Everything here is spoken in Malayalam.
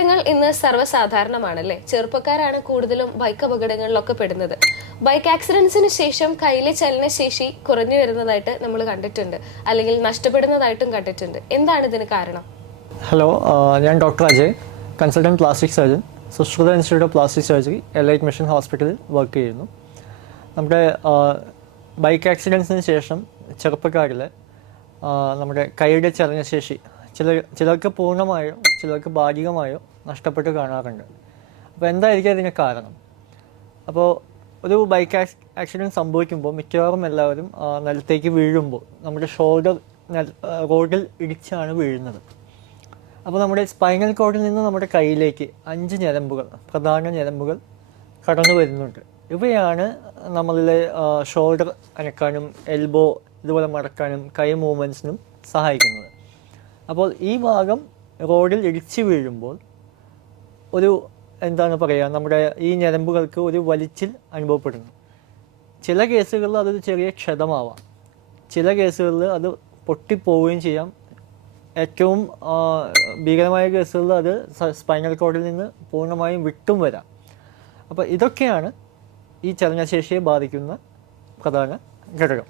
എന്നത് സർവസാധാരണമാണല്ലേ? ചെറുപ്പക്കാരാണ് കൂടുതലും ബൈക്ക് അപകടങ്ങളിലൊക്കെ പെടുന്നത്. ബൈക്ക് ആക്സിഡൻസിന് ശേഷം കയ്യിലെ ചലനശേഷി കുറഞ്ഞു വരുന്നതായിട്ട് നമ്മൾ കണ്ടിട്ടുണ്ട്. അല്ലെങ്കിൽ നഷ്ടപ്പെടുന്നതായിട്ടും കണ്ടിട്ടുണ്ട്. എന്താണ് ഇതിന് കാരണം? ഹലോ ഞാൻ doctor Ajay consultant plastic surgeon Sushruta institute of plastic surgery elite mission ഹോസ്പിറ്റലിൽ വർക്ക് ചെയ്യുന്നു. നമ്മുടെ ബൈക്ക് ആക്സിഡൻസിന് ശേഷം ചെറുപ്പക്കാരിൽ നമ്മുടെ കൈയുടെ ചലനശേഷി ചില ചിലർക്ക് പൂർണമായോ ചിലർക്ക് ഭാഗികമായോ നഷ്ടപ്പെട്ട് കാണാറുണ്ട്. അപ്പോൾ എന്തായിരിക്കും അതിന് കാരണം? അപ്പോൾ ഒരു ബൈക്ക് ആക്സിഡന്റ് സംഭവിക്കുമ്പോൾ മിക്കവാറും എല്ലാവരും നിലത്തേക്ക് വീഴുമ്പോൾ നമ്മുടെ ഷോൾഡർ റോഡിൽ ഇടിച്ചാണ് വീഴുന്നത്. അപ്പോൾ നമ്മുടെ സ്പൈനൽ കോഡിൽ നിന്ന് നമ്മുടെ കയ്യിലേക്ക് അഞ്ച് ഞരമ്പുകൾ പ്രധാന ഞരമ്പുകൾ കടന്നു വരുന്നുണ്ട്. ഇവയാണ് നമ്മളിലെ ഷോൾഡർ അനക്കാനും എൽബോ ഇതുപോലെ മടക്കാനും കൈ മൂവ്മെന്റ്സിനും സഹായിക്കുന്നത്. അപ്പോൾ ഈ ഭാഗം റോഡിൽ ഇടിച്ചു വീഴുമ്പോൾ ഒരു എന്താണ് പറയുക നമ്മുടെ ഈ ഞരമ്പുകൾക്ക് ഒരു വലിച്ചിൽ അനുഭവപ്പെടുന്നു. ചില കേസുകളിൽ അതൊരു ചെറിയ ക്ഷതമാവാം. ചില കേസുകളിൽ അത് പൊട്ടിപ്പോവുകയും ചെയ്യാം. ഏറ്റവും ഭീകരമായ കേസുകളിൽ അത് സ്പൈനൽ കോഡിൽ നിന്ന് പൂർണമായും വിട്ടും വരാം. അപ്പോൾ ഇതൊക്കെയാണ് ഈ ചലനശേഷിയെ ബാധിക്കുന്ന പ്രധാന ഘടകം.